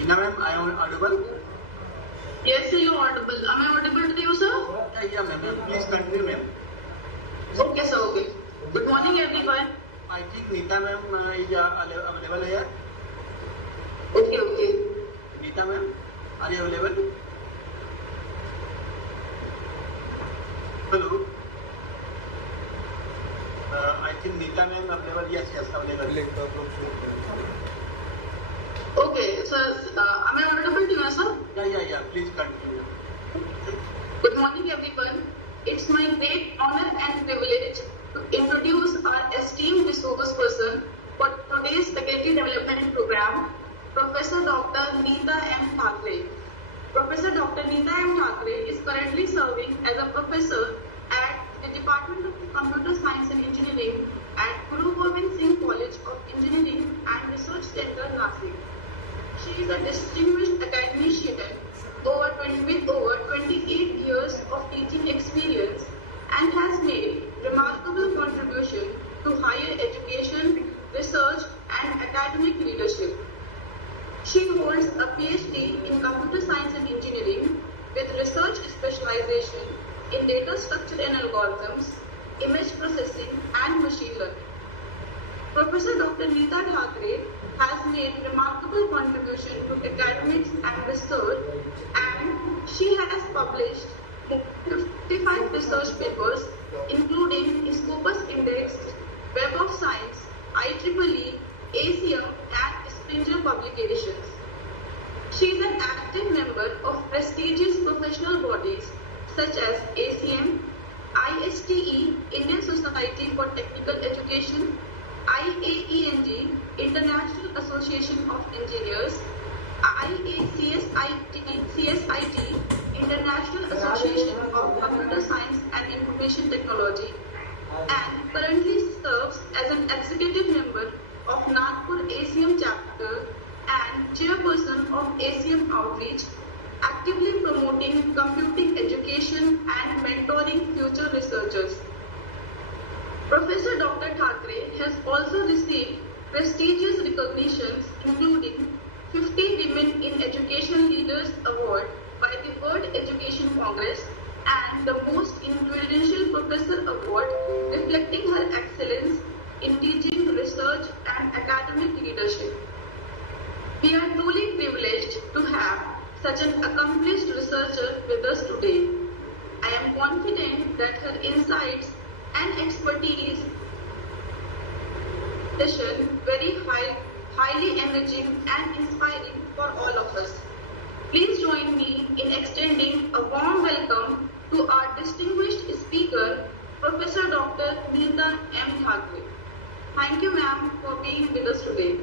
Ina ma'am, I am audible? Yes, sir, you are audible. Am I audible to you, sir? Yeah, ma'am. Please continue, ma'am. Okay, sir, okay. Good morning, everyone. I think Nita ma'am is available here. Okay, okay. Nita ma'am, are you available? Hello. I think Nita ma'am available. Yes, available. Okay, sir, am I audible to you, sir? Yeah. Please continue. Good morning, everyone. It's my great honor and privilege to introduce our esteemed resource person for today's faculty development program, Professor Dr. Nita M. Thakre. Professor Dr. Nita M. Thakre is currently serving as a professor at the Department of Computer Science and Engineering at Guru Gobind Singh College of Engineering and Research Center, Nasik. She is a distinguished academician with over 28 years of teaching experience and has made remarkable contribution to higher education, research and academic leadership. She holds a PhD in Computer Science and Engineering with research specialization in data structure and algorithms, image processing and machine learning. Professor Dr. Nita Thakre has made remarkable contribution to academics and research, and she has published 55 research papers including Scopus Index, Web of Science, IEEE, ACM and Springer publications. She is an active member of prestigious professional bodies such as ACM, ISTE, Indian Society for Technical Education, IAENG, International Association of Engineers, CSIT, International Association of Computer Science and Information Technology, and currently serves as an executive member of Nagpur ACM chapter and chairperson of ACM Outreach, actively promoting computing education and mentoring future researchers. Professor Dr. Thakre has also received prestigious recognitions including 50 Women in Education Leaders Award by the World Education Congress and the Most Influential Professor Award reflecting her excellence in teaching, research and academic leadership. We are truly privileged to have such an accomplished researcher with us today. I am confident that her insights and expertise session highly enriching and inspiring for all of us. Please join me in extending a warm welcome to our distinguished speaker, Professor Dr. Nita M. Thakre. Thank you, ma'am, for being with us today.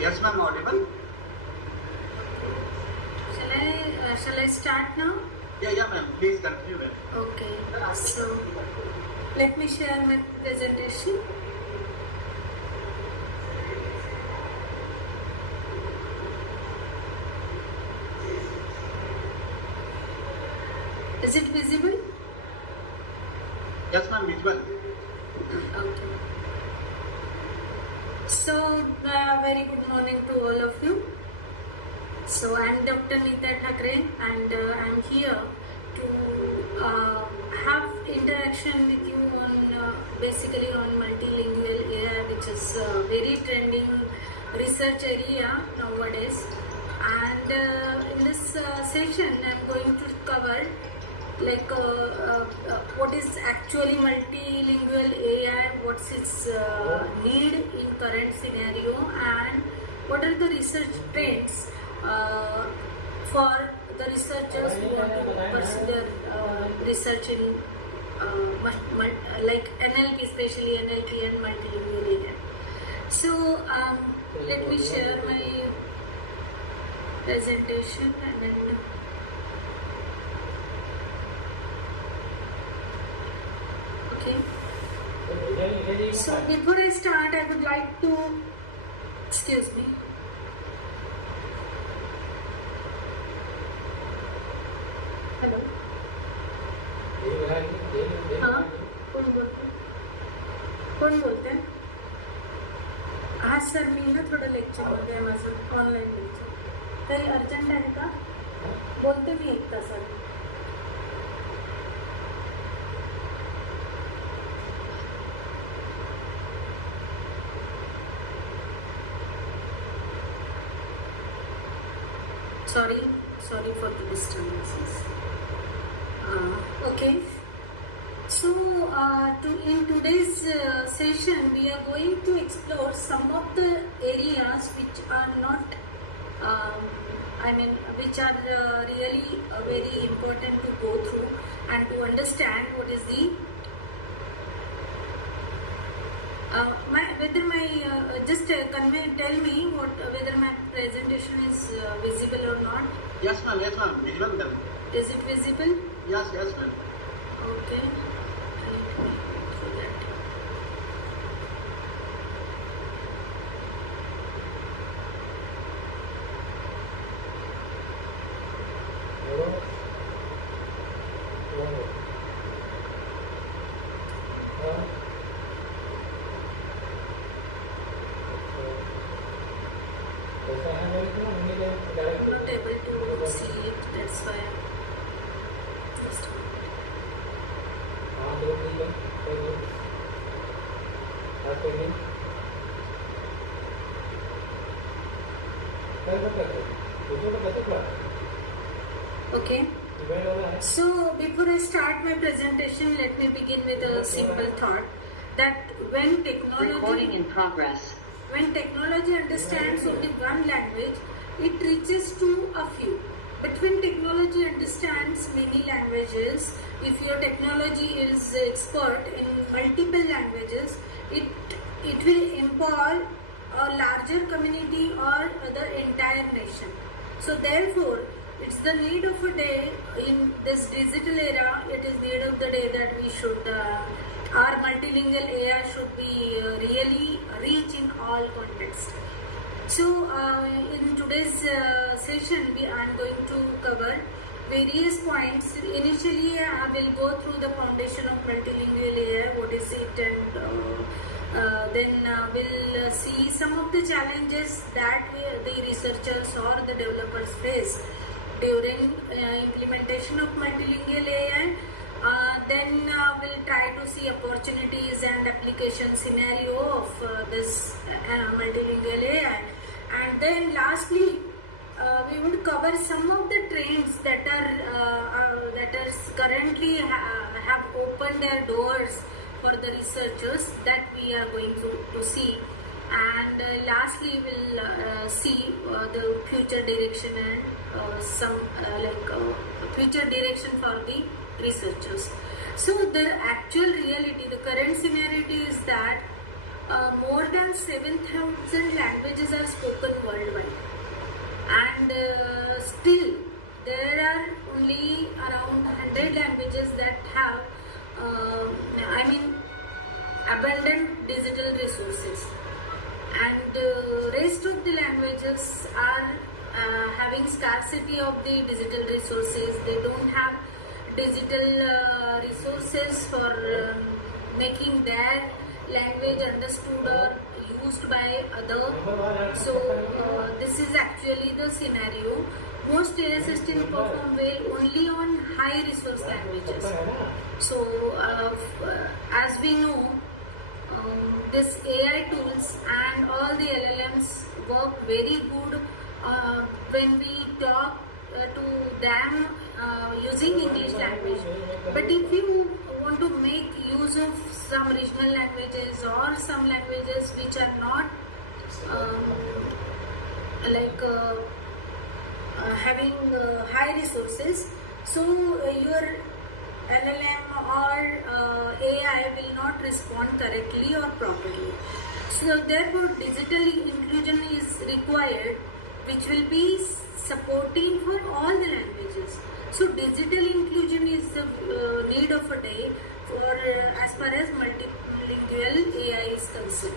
Yes, ma'am, audible. Shall I start now? Yeah, ma'am. Please continue, ma'am. Okay. So let me share my presentation. Is it visible? Yes, ma'am, visible. Okay. So, very good morning to all of you. So, I am Dr. Nita Thakre and I am here to have interaction with you on basically on multilingual AI, which is a very trending research area nowadays. And in this session, I'm going to cover like what is actually multilingual AI, what's its need in current scenario, and what are the research trends for the researchers who want to pursue their research in like NLP, especially NLP and multilingual AI. So let me share my presentation and then okay. So before I start, I would like to, excuse me. Hello हाँ कोण बोलते हैं आज sir मी ना थोडं लेक्चरमध्ये आहे माझं ऑनलाईन लेक्चर काही अर्जंट आहे का बोलते मी 1 तासात sorry for the disturbances. Okay, so in today's session we are going to explore some of the areas which are not which are really very important to go through and to understand what is the just tell me whether my presentation is visible or not. Yes ma'am, visible ma'am. Is it visible? Yes ma'am. Okay. Let me go through that. I'm not able to see it, that's why I'm just okay. So before I start my presentation, let me begin with a simple thought that when technology Recording in progress. When technology understands only one language, it reaches to a few. But when technology understands many languages, if your technology is expert in multiple languages, it will empower a larger community or the entire nation. So therefore, it's the need of a day in this digital era, it is need of the day that we should our multilingual AI should be really rich in all contexts. So in today's session, I am going to cover various points. Initially, I will go through the foundation of multilingual AI, what is it, and then we'll see some of the challenges that the researchers or the developers face during implementation of multilingual AI. Then we'll try to see opportunities and application scenario of this multilingual AI. And then lastly, we would cover some of the trends that are currently have opened their doors for the researchers that we are going to see. And lastly, we'll see the future direction and some future direction for the researchers. So the actual reality, the current scenario is that more than 7,000 languages are spoken worldwide, and still there are only around 100 languages that have abundant digital resources, and rest of the languages are having scarcity of the digital resources. They don't have digital resources for making their language understood or used by other. So this is actually the scenario. most AI systems perform well only on high resource languages. So, as we know, this AI tools and all the LLMs work very good when we talk to them using English language. But if you want to make use of some regional languages or some languages which are not having high resources, so your LLM or AI will not respond correctly or properly. So therefore digital inclusion is required, which will be supporting for all the languages. So digital inclusion is the need of a day for as far as multilingual AI is concerned.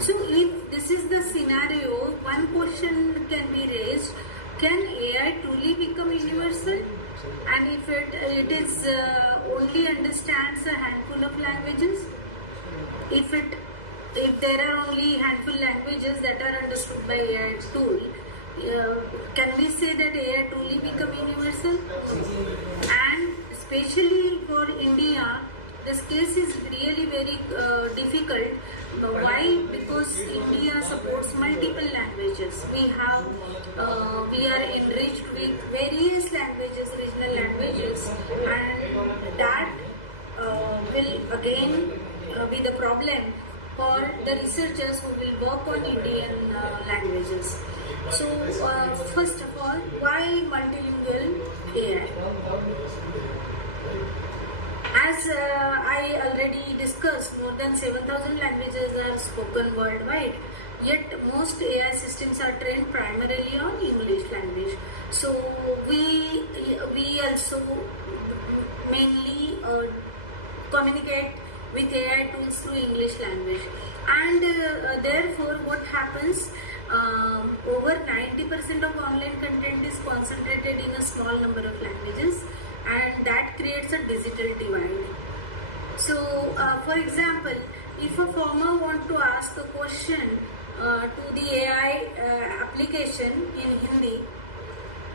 So if this is the scenario, one question can be raised: can AI truly become universal? And if it is only understands a handful of languages, if there are only handful languages that are understood by AI tool, can we say that AI truly become universal? And especially for India, this case is really very difficult. Why? Because India supports multiple languages. We are enriched with various languages, regional languages, and that will again be the problem for the researchers who will work on Indian languages. So, first of all, why multilingual AI? As I already discussed, more than 7,000 languages are spoken worldwide, yet most AI systems are trained primarily on English language. So we also mainly communicate with AI tools through English language, and therefore what happens, over 90% of online content is concentrated in a small number of languages, and that creates a digital divide. So for example, if a farmer wants to ask a question to the AI application in Hindi,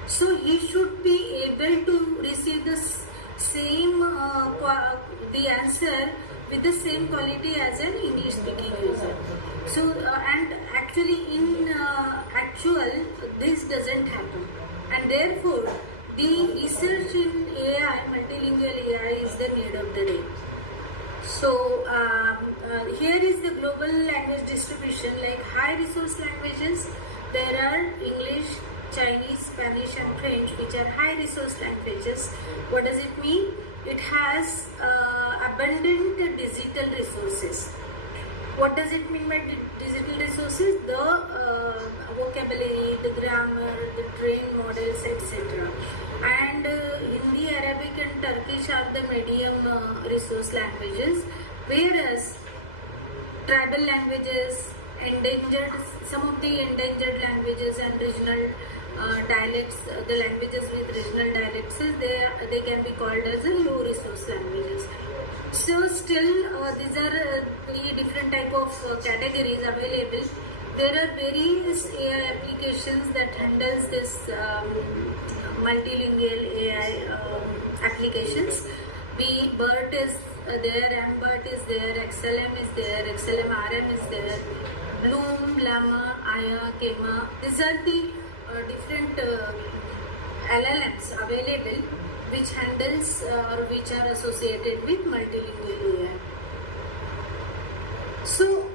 so he should be able to receive the same the answer with the same quality as an English speaking user. So and actually in actual this doesn't happen, and therefore the research in AI, multilingual AI, is the need of the day. So here is the global language distribution. Like high resource languages, there are English, Chinese, Spanish and French, which are high resource languages. What does it mean? It has abundant digital resources. What does it mean by digital resources? The vocabulary, the grammar, the trained models, etc. And Hindi, Arabic and Turkish are the medium resource languages, whereas tribal languages, some of the endangered languages and regional dialects, the languages with regional dialects, they can be called as a low resource languages. So still these are three different type of categories available. There are various AI applications that handles this multilingual AI applications. BERT is there, MBERT is there, XLM is there, XLM RM is there, Bloom, Llama, Aya, Kema. These are the different LLMs available which handles or which are associated with multilingual AI. So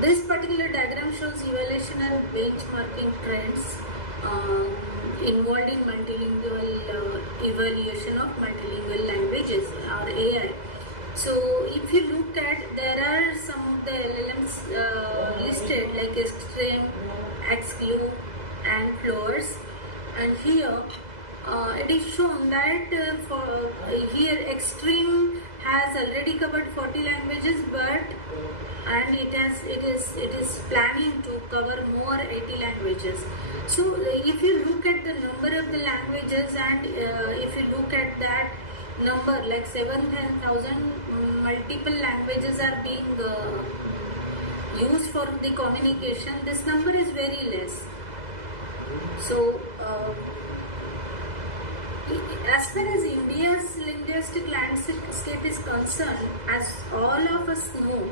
this particular diagram shows evaluation and benchmarking trends involved in multilingual evaluation of multilingual languages or AI. So if you look at, there are some of the LLMs listed like Extreme, XGlue and Flowers, and here it is shown that here Extreme has already covered 40 languages, and it is planning to cover more 80 languages. So if you look at the number of the languages and if you look at that number, like 7,000 multiple languages are being used for the communication, this number is very less. So, as far as India's linguistic landscape is concerned, as all of us know,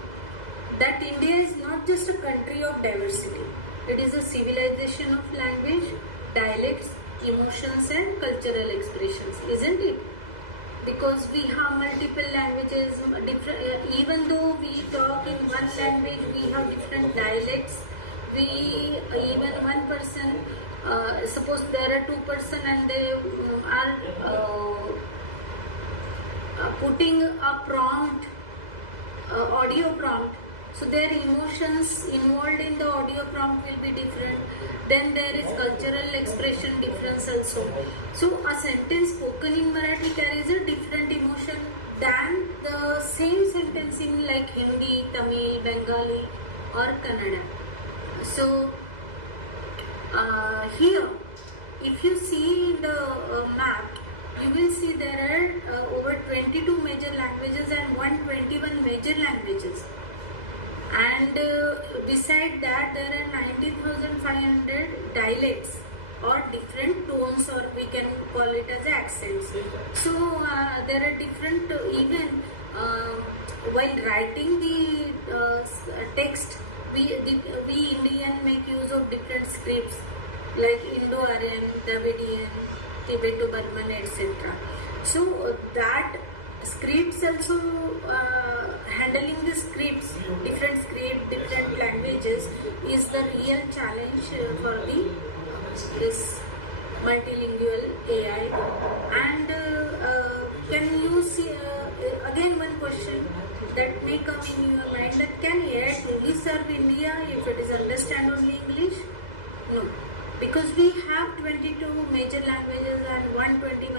that India is not just a country of diversity. It is a civilization of language, dialects, emotions and cultural expressions, isn't it? Because we have multiple languages, even though we talk in one language, we have different dialects. We, even one person, suppose there are two person and they are putting a prompt, audio prompt, so their emotions involved in the audio prompt will be different. Then there is cultural expression difference also. So a sentence spoken in Marathi carries a different emotion than the same sentence in like Hindi, Tamil, Bengali or Kannada. So here, if you see in the map, you will see there are over 22 major languages and 121 major languages. And beside that, there are 19,500 dialects or different tones, or we can call it as accents. So there are different, even while writing the text, we Indian make use of different scripts like Indo-Aryan, Dravidian, Tibeto-Burman, etc. So that scripts also, handling the scripts, different languages is the real challenge for this multilingual AI. And can you see, again one question that may come in your mind, that can AI truly serve India if it is understand only English? No, because we have 22 major languages and 22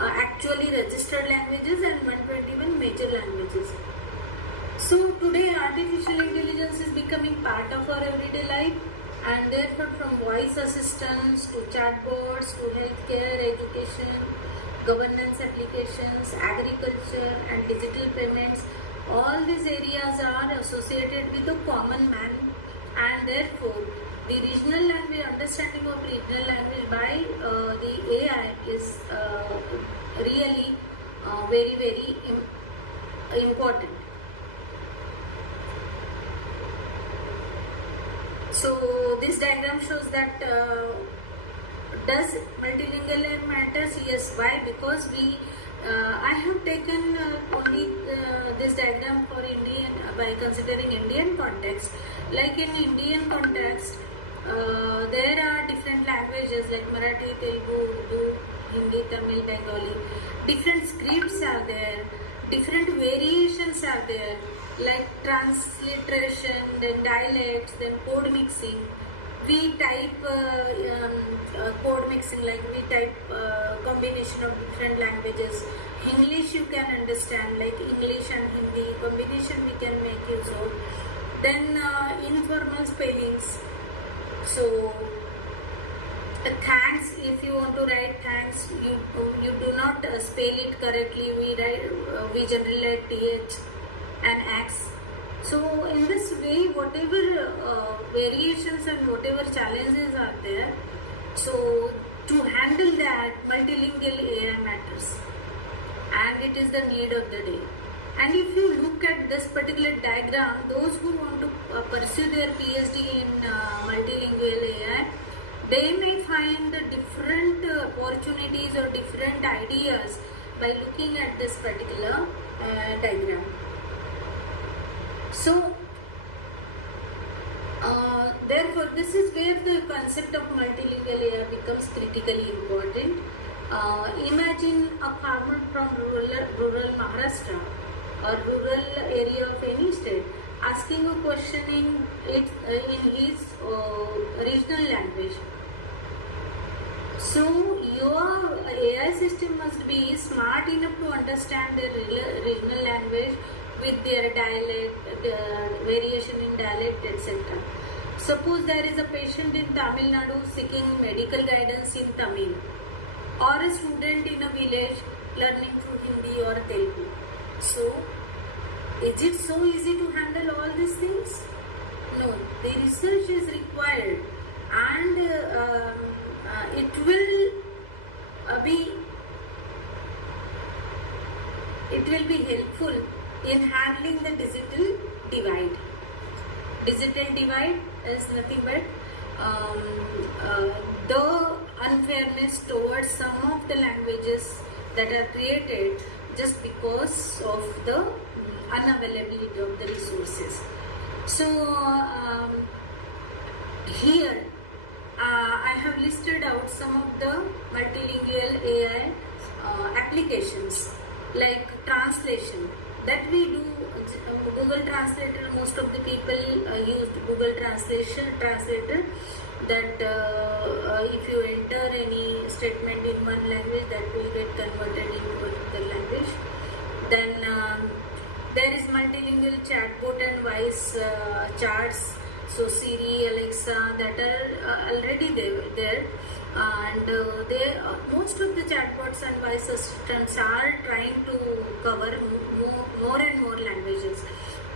actually registered languages and 121 major languages. So today artificial intelligence is becoming part of our everyday life, and therefore from voice assistants to chatbots to healthcare, education, governance applications, agriculture and digital payments, all these areas are associated with the common man, and therefore the regional language, understanding of regional language by the AI is really very important. So this diagram shows that does multilingual matters? Yes. Why? Because I have taken only this diagram for Indian by considering Indian context. Like in Indian context, there are different languages like Marathi, Telugu, Urdu, Hindi, Tamil, Bengali. Different scripts are there, different variations are there, like transliteration, then dialects, then code mixing. We type code mixing, like we type combination of different languages. English you can understand, like English and Hindi combination we can make use of. Then informal spellings. So thanks, if you want to write thanks, you do not spell it correctly. We generally write th and x. So in this way, whatever variations and whatever challenges are there, so to handle that, multilingual AI matters, and it is the need of the day. And if you look at this particular diagram, those who want to pursue their PhD in multilingual AI, they may find different opportunities or different ideas by looking at this particular diagram. So, therefore, this is where the concept of multilingual AI becomes critically important. Imagine a farmer from rural Maharashtra or rural area of any state asking a question in his regional language. So your AI system must be smart enough to understand their regional language with their dialect, variation in dialect, etc. Suppose there is a patient in Tamil Nadu seeking medical guidance in Tamil, or a student in a village learning through Hindi or Telugu. So, is it so easy to handle all these things? No, the research is required, will be helpful in handling the digital divide. Digital divide is nothing but the unfairness towards some of the languages that are created just because of the unavailability of the resources. So here I have listed out some of the multilingual AI applications like translation that we do. Google Translator, most of the people use Google Translator, that if you enter any statement in one language, that will get converted into another language. Then there is multilingual chatbot and voice chats, so Siri, Alexa, that are already there, and most of the chatbots and voice assistants are trying to cover more and more languages.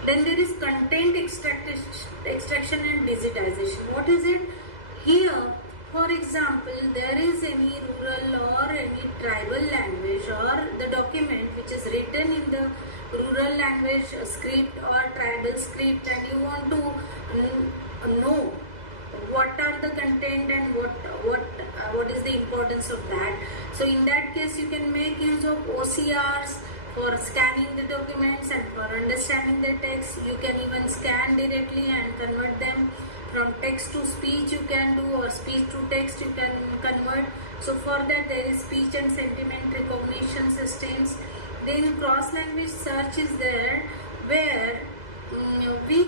Then there is content extraction and digitization. What is it? Here, for example, there is any rural or any tribal language or the document which is written in the rural language script or tribal script, and you want to know what are the content and what is the importance of that. So in that case, you can make use of OCRs for scanning the documents and for understanding the text. You can even scan directly and convert them from text to speech you can do, or speech to text you can convert. So for that there is speech and sentiment recognition systems. Then cross language search is there, where we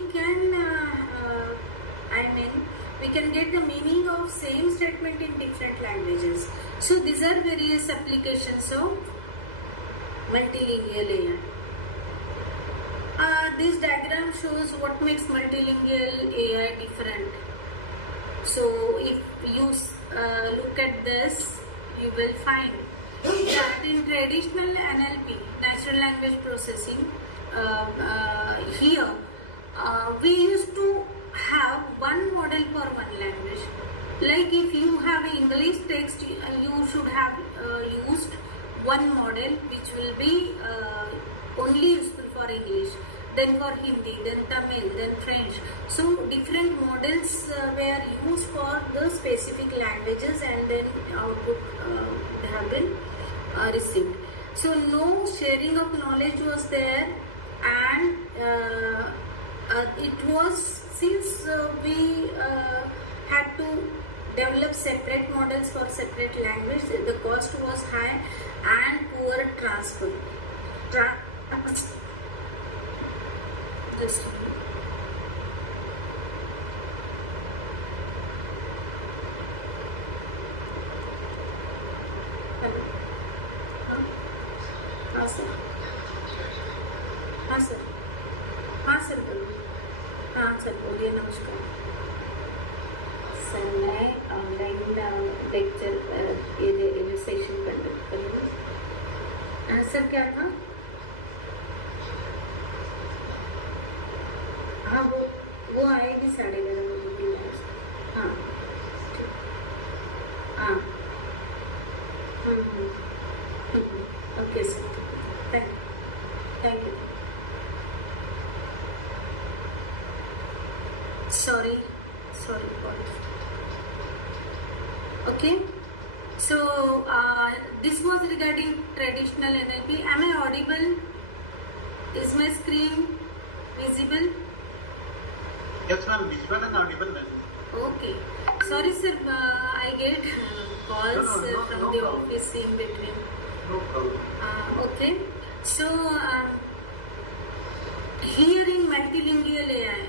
can get the meaning of same statement in different languages. So these are various applications of multilingual AI. This diagram shows what makes multilingual AI different. So if you look at this, you will find that in traditional NLP, natural language processing, here we used to have one model for one language. Like if you have English text, you should have used one model which will be only useful for English, then for Hindi, then Tamil, then French. So different models were used for the specific languages, and then output have been received. So no sharing of knowledge was there, and it was, since we had to develop separate models for separate language, the cost was high and poor transfer. Just a minute. Hello. हाँ sir, हाँ sir, हाँ sir बोलिए, हाँ sir बोलिए, नमस्कार sir. मैं online lecture ये session conduct करूँगी। सर क्या था? हाँ वो आएगी 11:30 बजे की लाइव। हाँ हाँ okay sir, thank you. Sorry for it. Okay, so this was regarding traditional NLP. Am I audible? Is my screen visible? Yes ma'am, visual and audible ma'am. Okay, sorry sir, I get calls from the problem. office in between. No problem. Okay, so here in multilingual AI,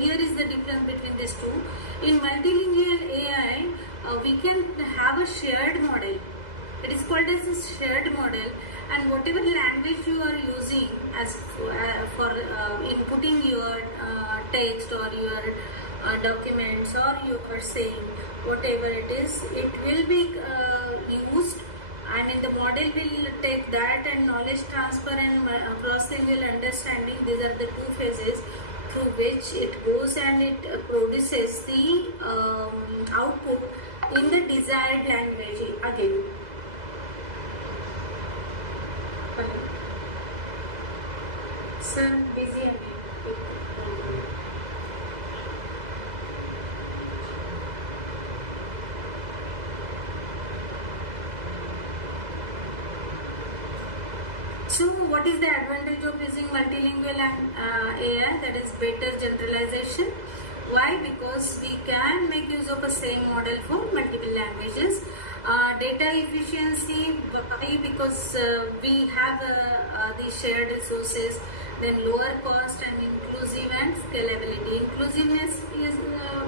here is the difference between these two. In multilingual AI, we can have a shared model. It is called as a shared model, and whatever language you are using as for inputting your text or your documents, or you are saying whatever it is, it will be used. And in the model will take that, and knowledge transfer and cross-lingual understanding. These are the two phases through which it goes, and it produces the output in the desired language again. So what is the advantage of using multilingual AI? That is better generalization. Why? Because we can make use of a same model for multiple languages. Data efficiency, why? Because we have the shared resources, then lower cost and inclusive and scalability. Inclusiveness is,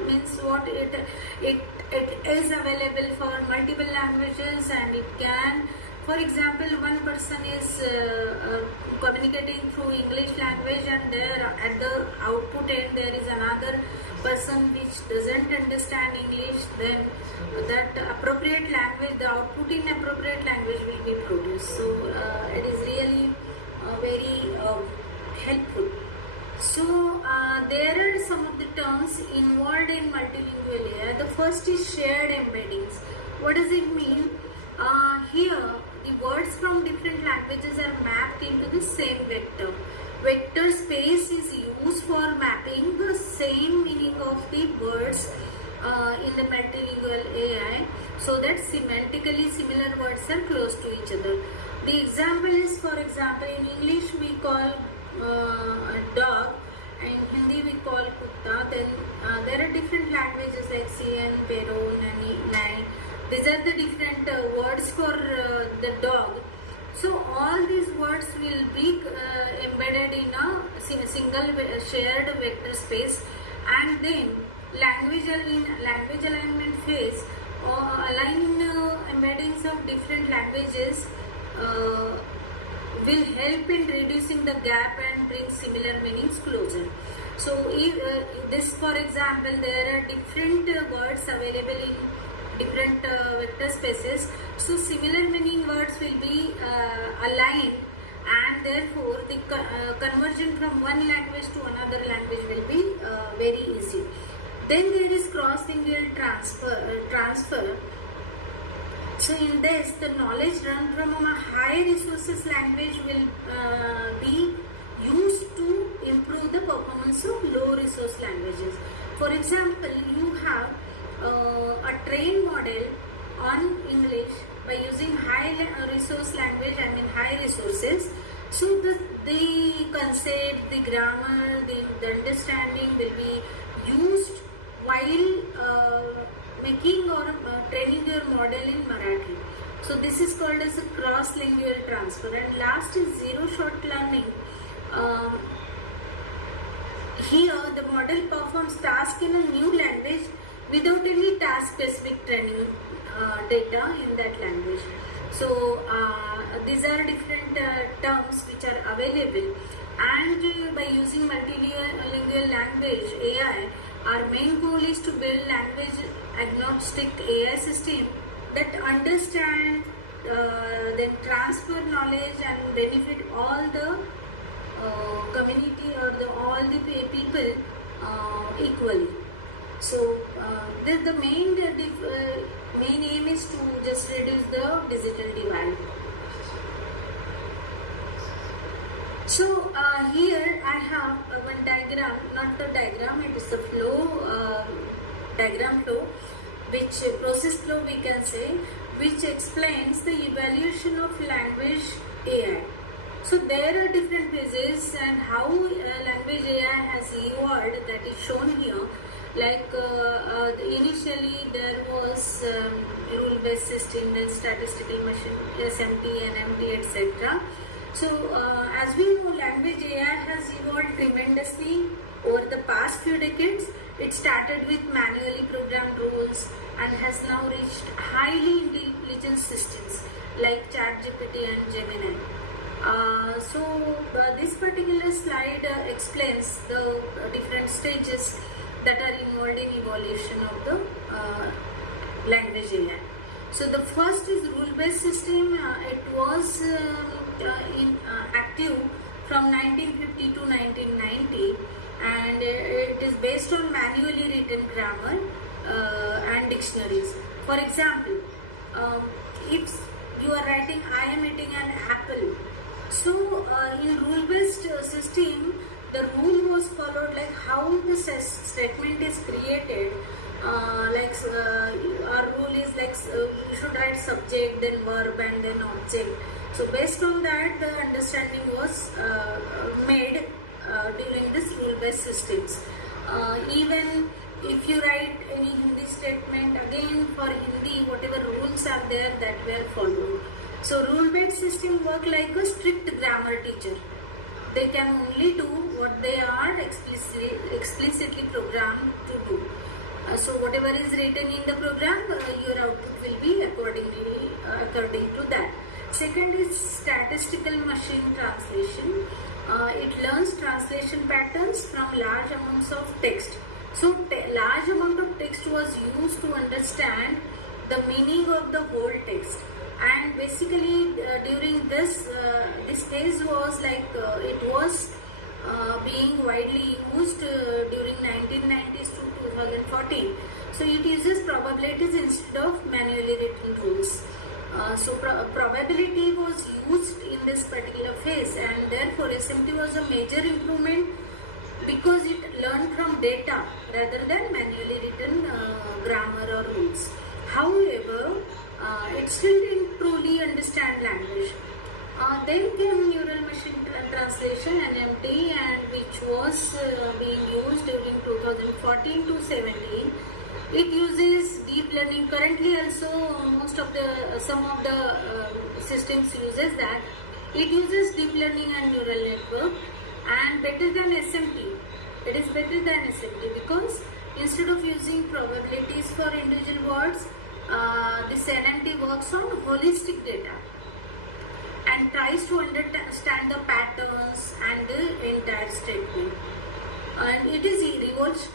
means what? It is available for multiple languages, and it can, for example, one person is communicating through English language, and there at the output end there is another person which doesn't understand English, then that appropriate language, the output in appropriate language will be produced. So it is really very helpful. So there are some of the terms involved in multilingual AI. The first is shared embeddings. What does it mean? Here the words from different languages are mapped into the same vector. Vector space is used for mapping the same meaning of the words in the multilingual AI, so that semantically similar words are close to each other. The example is, for example, in English we call dog, and in Hindi we call kutta. Then there are different languages like Sian, Pero, Nani, Nai. These are the different words for the dog. So all these words will be embedded in a single shared vector space, and then language alignment phase align embeddings of different languages will help in reducing the gap and bring similar meanings closer. So if, this, for example, there are different words available in different vector spaces, so similar meaning words will be aligned, and therefore the conversion from one language to another language will be very easy. Then there is cross-lingual transfer. So in this, the knowledge run from a high resources language will be used to improve the performance of low resource languages. For example, you have a trained model on English by using high resource language, I mean high resources. So the concept, the grammar, the understanding will be used while making or training your model in Marathi. So this is called as a cross-lingual transfer. And last is zero-shot learning. Here the model performs tasks in a new language without any task-specific training data in that language. So these are different terms which are available, and by using multilingual language AI, our main goal is to build language agnostic AI system that understand, then transfer knowledge and benefit all the community or all the people equally. So the main aim is to just reduce the digital divide. So here I have one diagram, not the diagram, it is a flow, diagram flow, which process flow we can say, which explains the evaluation of language AI. So there are different phases and how language AI has evolved, that is shown here. Like initially there was rule-based system, then statistical machine, SMT, NMT, etc. So as we know, language AI has evolved tremendously over the past few decades. It started with manually programmed rules and has now reached highly intelligent systems like ChatGPT and Gemini. This particular slide explains the different stages that are involved in evolution of the language AI. So the first is rule-based system. It was active from 1950 to 1990, and it is based on manually written grammar and dictionaries. For example, if you are writing "I am eating an apple," so in rule-based system, the rule was followed, like how the statement is created. Our rule is like you should write subject, then verb, and then object. So based on that, the understanding was made during this rule-based systems. Even if you write any Hindi statement, again for Hindi, whatever rules are there, that were followed. So rule-based system work like a strict grammar teacher. They can only do what they are explicitly programmed to do. So whatever is written in the program, your output will be according to that. Second is statistical machine translation. It learns translation patterns from large amounts of text. So large amount of text was used to understand the meaning of the whole text. And basically during this phase was like it was being widely used during 1990s to 2014. So it uses probabilities instead of manually written rules. So probability was used in this particular phase, and therefore SMT was a major improvement because it learned from data rather than manually written grammar or rules. However, it still didn't truly understand language. Then came neural machine translation (NMT), and which was being used during 2014 to 17. It uses deep learning. Currently, also some of the systems uses that. It uses deep learning and neural network, and better than SMT. It is better than SMT because instead of using probabilities for individual words, this NMT works on holistic data and tries to understand the patterns and the entire statement. And it is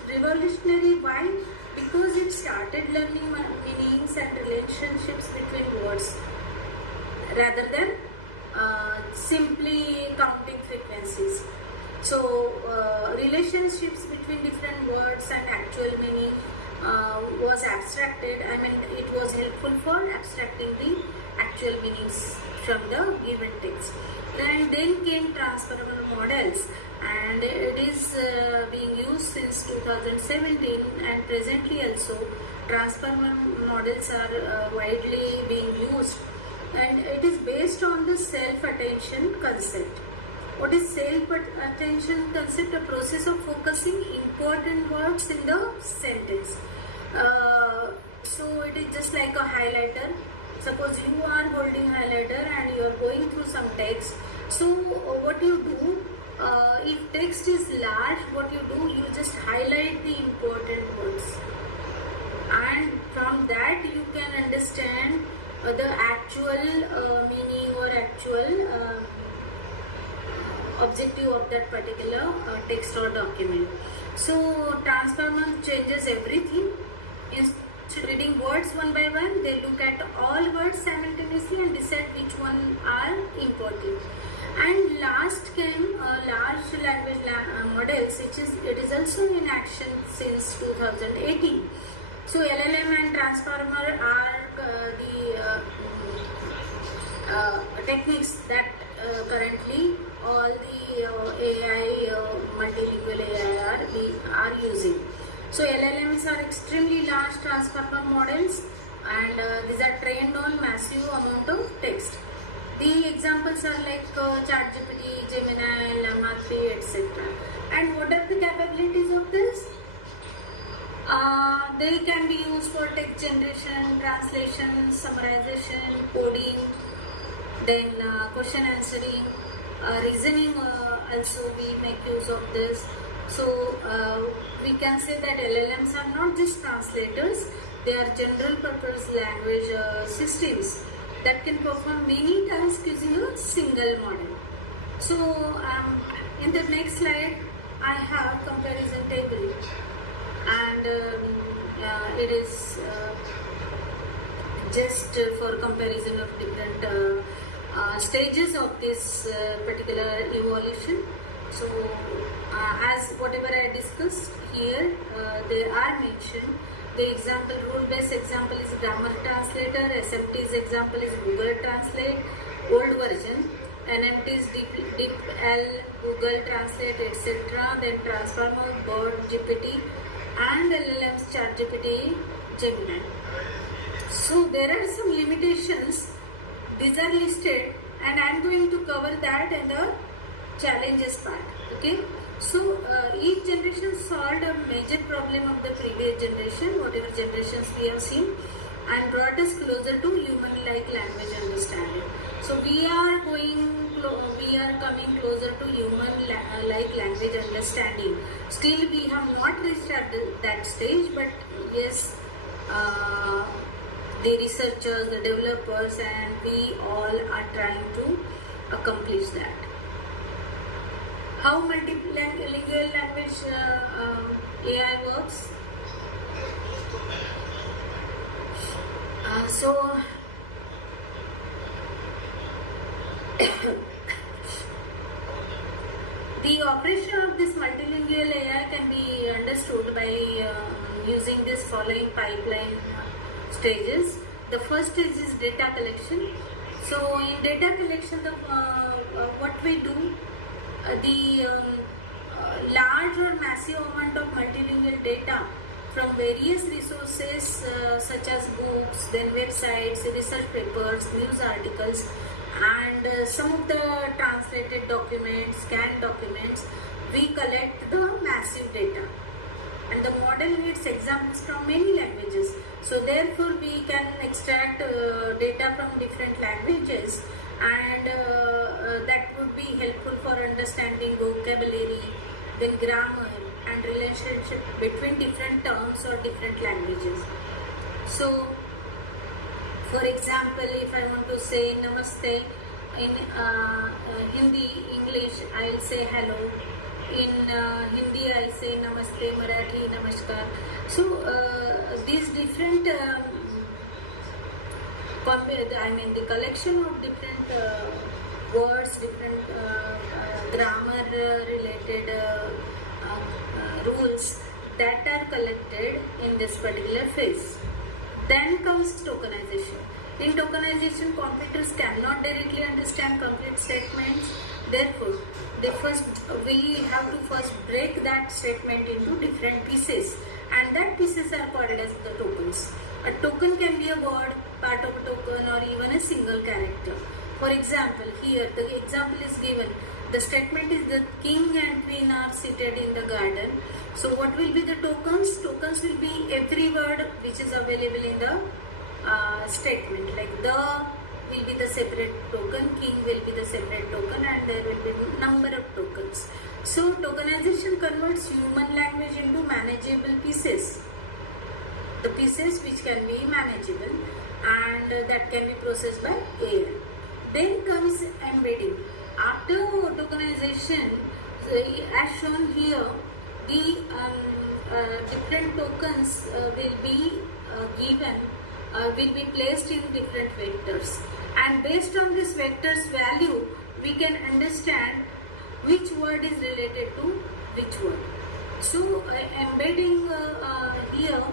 revolutionary. Why? Because it started learning meanings and relationships between words rather than simply counting frequencies. So relationships between different words and actual meaning was abstracted. I mean, it was helpful for abstracting the actual meanings from the given text. And then came transformer models, and it is being used since 2017, and presently also transformer models are widely being used, and it is based on the self-attention concept. What is self-attention concept? A process of focusing important words in the sentence. So it is just like a highlighter. Suppose you are holding highlighter and you are going through some text. So what you do, if text is large, what you do, you just highlight the important words, and from that you can understand the actual meaning or actual objective of that particular text or document. So transformer changes everything. Instead of reading words one by one, they look at all words simultaneously and decide which one are important. And last came large language models, it is also in action since 2018. So LLM and transformer are the techniques that currently all the AI, multilingual AI are using. So LLMs are extremely large transformer models, and these are trained on massive amount of text. The examples are like ChatGPT, Gemini, Llama 3, etc. And what are the capabilities of this? They can be used for text generation, translation, summarization, coding, then question answering, reasoning. Also we make use of this. So we can say that LLMs are not just translators, they are general purpose language systems that can perform many tasks using a single model. So in the next slide I have comparison table, and it is just for comparison of different stages of this particular evolution. So as whatever I discussed here, they are mentioned. The example, rule-based example is Grammar Translator, SMT's example is Google Translate, old version, NMT's DeepL, Google Translate, etc. Then Transformer, Bird, GPT, and LLM's ChatGPT, Gemini. So there are some limitations. These are listed and I am going to cover that in the challenges part. Okay, so each generation solved a major problem of the previous generation, whatever generations we have seen, and brought us closer to human-like language understanding. So we are coming closer to human-like language understanding. Still, we have not reached that stage, but yes, the researchers, the developers, and we all are trying to accomplish that. How multilingual language AI works? So the operation of this multilingual AI can be understood by using this following pipeline stages. The first stage is data collection. So in data collection, what we do, the large or massive amount of multilingual data from various resources such as books, then websites, research papers, news articles, and some of the translated documents, scanned documents, we collect the massive data. And the model needs examples from many languages. So therefore we can extract data from different languages, and that would be helpful for understanding vocabulary, then grammar and relationship between different terms or different languages. So for example, if I want to say namaste in Hindi, English, I will say hello. In Hindi, I say namaste, Marathi, namaskar. So these different, the collection of different words, different grammar related rules that are collected in this particular phase. Then comes tokenization. In tokenization, computers cannot directly understand complete statements. Therefore, we have to first break that statement into different pieces, and that pieces are called as the tokens. A token can be a word, part of a token, or even a single character. For example, here the example is given. The statement is the king and queen are seated in the garden. So what will be the tokens? Tokens will be every word which is available in the statement. Like the will be the separate token, king will be the separate token, and there will be number of tokens. So tokenization converts human language into manageable pieces. The pieces which can be manageable and that can be processed by AI. Then comes embedding. After tokenization, as shown here, the different tokens will be will be placed in different vectors, and based on this vector's value, we can understand which word is related to which word. So embedding here,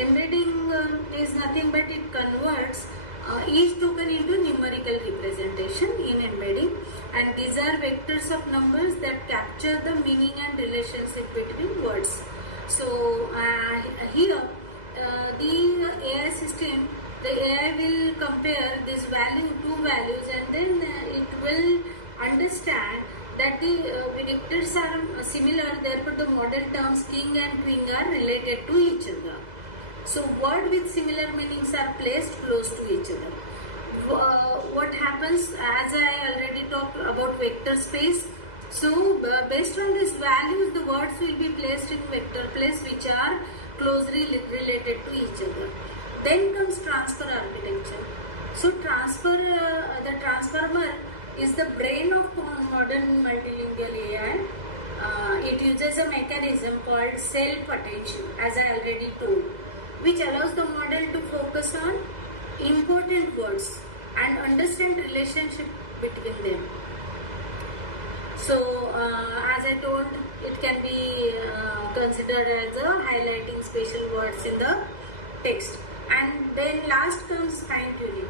embedding is nothing but it converts each token into numerical representation in embedding, and these are vectors of numbers that capture the meaning and relationship between words. So here the AI system, the AI will compare this value, two values, and then it will understand that the vectors are similar, therefore the model terms king and queen are related to each other. So words with similar meanings are placed close to each other. What happens, as I already talked about vector space, so based on these values, the words will be placed in vector place which are closely related to each other. Then comes transfer architecture. So the transformer is the brain of modern multilingual AI. It uses a mechanism called self-attention, as I already told, which allows the model to focus on important words and understand relationship between them. So as I told, it can be considered as a highlighting special words in the text. And then last comes fine tuning.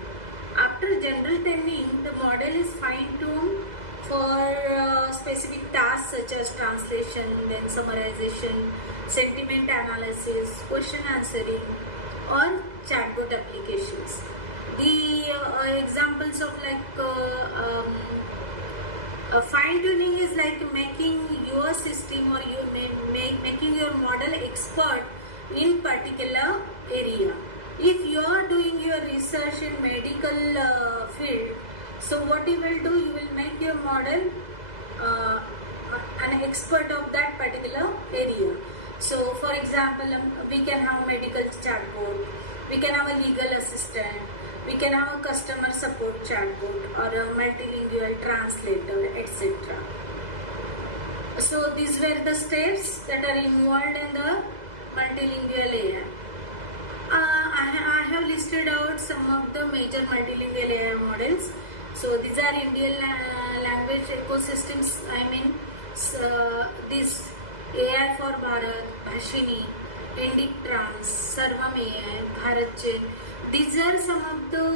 After general training, the model is fine tuned for specific tasks such as translation, then summarization, sentiment analysis, question answering, or chatbot applications. The examples of fine tuning is like making your system or making your model expert in particular area. If you are doing your research in medical field, so what you will do, you will make your model an expert of that particular area. So for example, we can have a medical chatbot, we can have a legal assistant, we can have a customer support chatbot or a multilingual translator, etc. So these were the steps that are involved in the multilingual AI. I have listed out some of the major multilingual AI models. So these are Indian language ecosystems. I mean, this AI for Bharat, Bhashini, Indic Trans, Sarvam AI, Bharat. These are some of the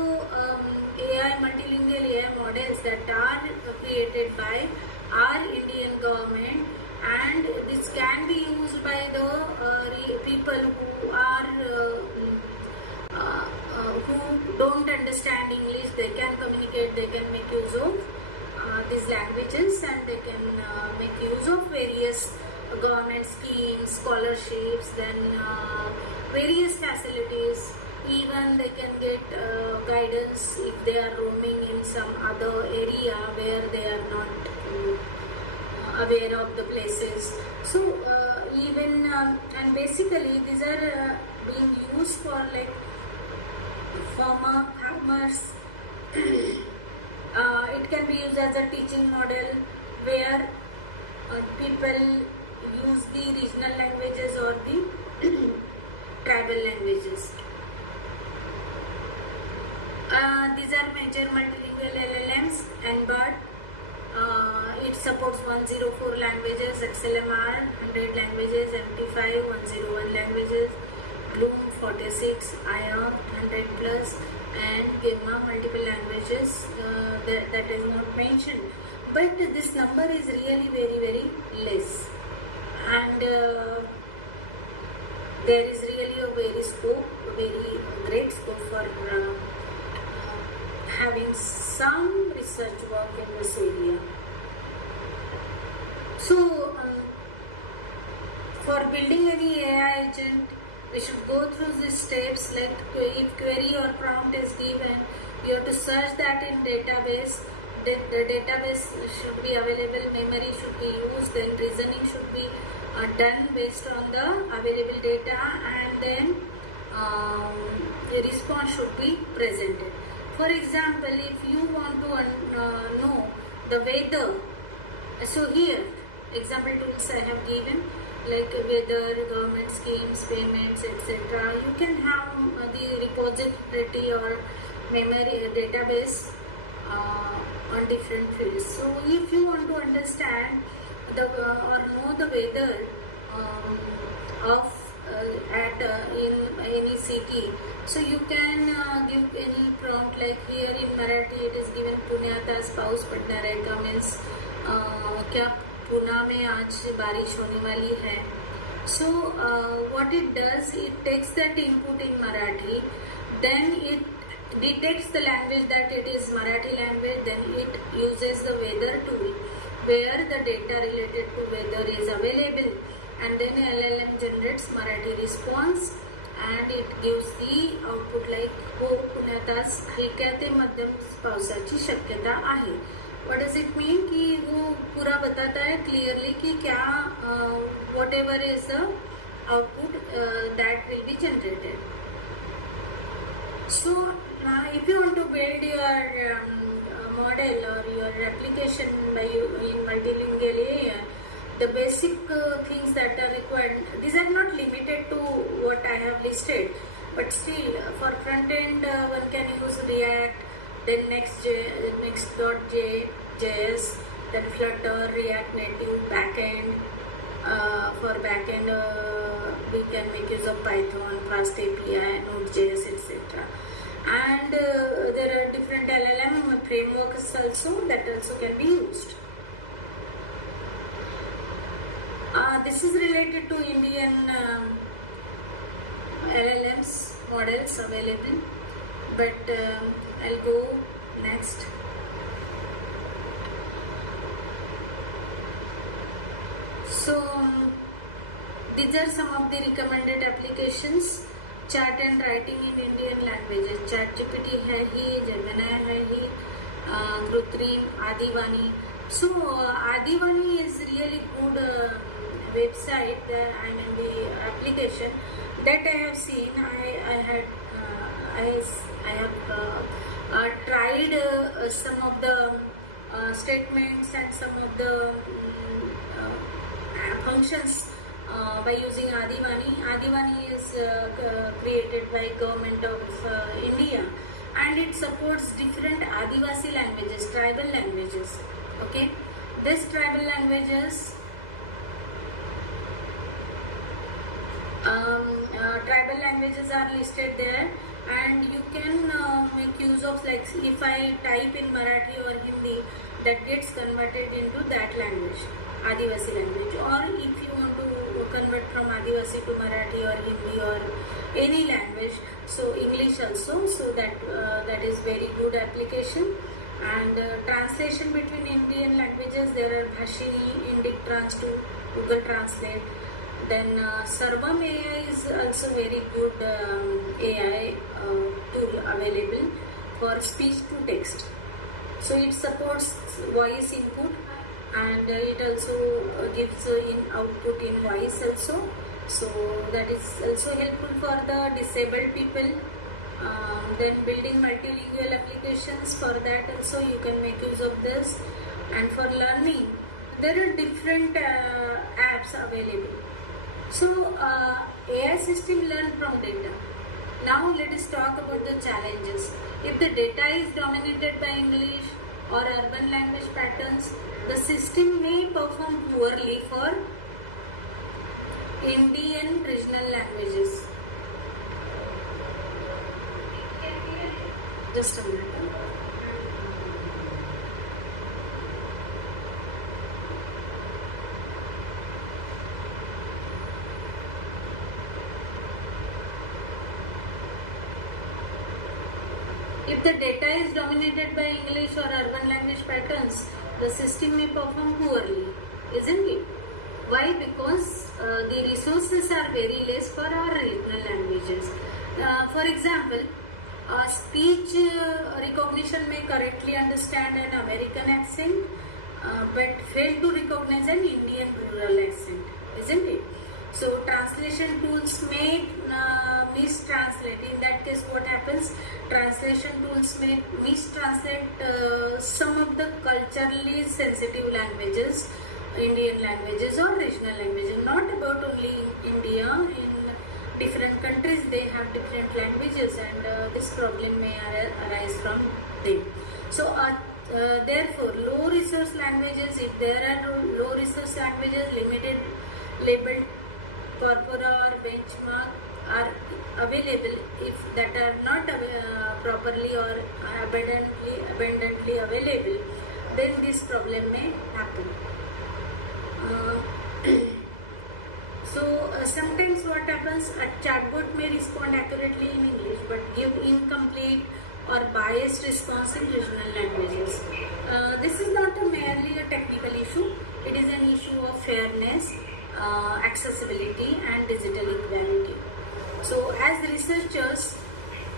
AI multilingual AI models that are created by our Indian government, and this can be used by the people who are who don't understand English. They can communicate, they can make use of these languages, and they can make use of various government schemes, scholarships, then various facilities. Even they can get guidance if they are roaming in some other area where they are not aware of the places. So even and basically these are being used for like farmers. It can be used as a teaching model where people use the regional languages or the tribal languages. These are major multilingual LLMs. NBARD, it supports 104 languages, XLMR 100 languages, MT5 101 languages, Bloom 46, ION 100 plus, and Gemma multiple languages. That is not mentioned, but this number is really very less, and there is really a very great scope for having some research work in this area. So for building any AI agent, we should go through these steps. Like if query or prompt is given, you have to search that in database. The database should be available, memory should be used, then reasoning should be done based on the available data, and then a response should be presented. For example, if you want to know the weather, so here example tools I have given, like weather, government schemes, payments, etc. You can have the repository or memory database on different fields. So if you want to understand the or know the weather of in any city, so you can give any prompt. Like here in Marathi it is given पुण्यात आज पाऊस पडणार आहे का, means क्या पुणे में आज बारिश होने वाली है. So what it does, it takes that input in Marathi, then it detects the language that it is Marathi language, then it uses the weather tool where the data related to weather is available, and then LLM generates Marathi response and it gives the output like हो पुण्यात आज हलक्या ते मध्यम पावसाची शक्यता आहे. What does it mean? कि वो पूरा बताता है clearly कि क्या whatever is the output that will be generated. So now if you want to build your model or your application in multilingual AI, the basic things that are required, these are not limited to what I have listed, but still for front end one can use React, then Next.js, then Flutter, React Native, backend. For backend we can make use of Python, Fast API, Node.js, etc. And there are different LLM frameworks also that also can be used. This is related to Indian LLMs models available. but I'll go next. So these are some of the recommended applications. Chat and writing in Indian languages. ChatGPT hai hi, Gemini hai hi, Krutrim, Adivani. So Adivani is really good website. The application that I have seen. I have tried some of the statements and some of the functions by using Adivani. Adivani is created by Government of India, and it supports different Adivasi languages, tribal languages. Okay, these tribal languages are listed there, and you can make use of, like, if I type in Marathi or Hindi, that gets converted into that language, Adivasi language. Or if you want to convert from Adivasi to Marathi or Hindi or any language, so English also, so that is very good application. And translation between Indian languages, there are Bhashini, Indic Trans to Google Translate. Then SRMU AI is also very good AI tool available for speech to text. So it supports voice input, and it also gives output in voice also. So that is also helpful for the disabled people. Then building multilingual applications, for that also you can make use of this. And for learning, there are different apps available. So AI system learn from data. Now let us talk about the challenges. If the data is dominated by English or urban language patterns, the system may perform poorly for Indian regional languages. Just a minute. If the data is dominated by English or urban language patterns, the system may perform poorly, isn't it? Why? Because the resources are very less for our regional languages. For example, speech recognition may correctly understand an American accent, but fail to recognize an Indian rural accent, isn't it? So translation tools may mistranslate. In that case, what happens? Translation tools may mistranslate some of the culturally sensitive languages, Indian languages or regional languages. Not about only in India. In different countries, they have different languages, and this problem may arise from them. So therefore, low resource languages, if there are low resource languages, limited labeled corpora or benchmark are available, if that are not properly or abundantly available, then this problem may happen. So sometimes what happens, a chatbot may respond accurately in English but give incomplete or biased response in regional languages. This is not merely a technical issue, it is an issue of fairness, accessibility and digital equality. So as researchers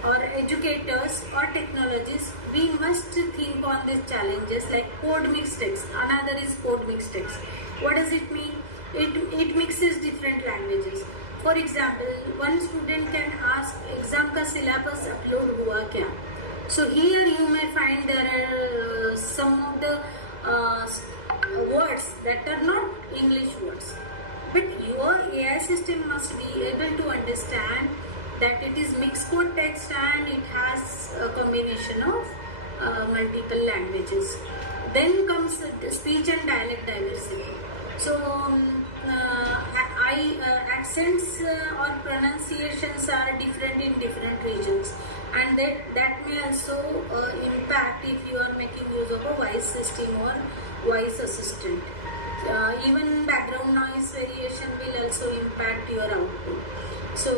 or educators or technologists, we must think on these challenges, like code mixed text. Another is code mixed text. What does it mean? It mixes different languages. For example, one student can ask, exam ka syllabus upload hua kya? So here you may find there are some of the words that are not English words. But your AI system must be able to understand that it is mixed code text and it has a combination of multiple languages. Then comes speech and dialect diversity. So accents or pronunciations are different in different regions, and that may also impact if you are making use of a voice system or voice assistant. Even background noise variation will also impact your output. So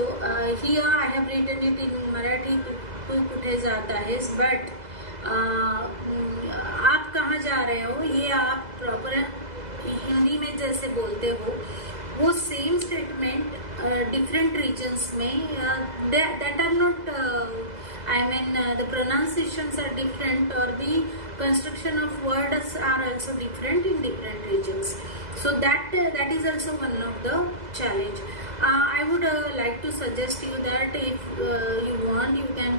here I have written it in Marathi to put footage आता है, but आप कहाँ जा रहे हो ये आप proper Hindi में जैसे बोलते हो, वो सेम स्टेटमेंट different regions में that are not the pronunciations are different, or the construction of words are also different in different regions. So that is also one of the challenge. I would like to suggest you that if you want, you can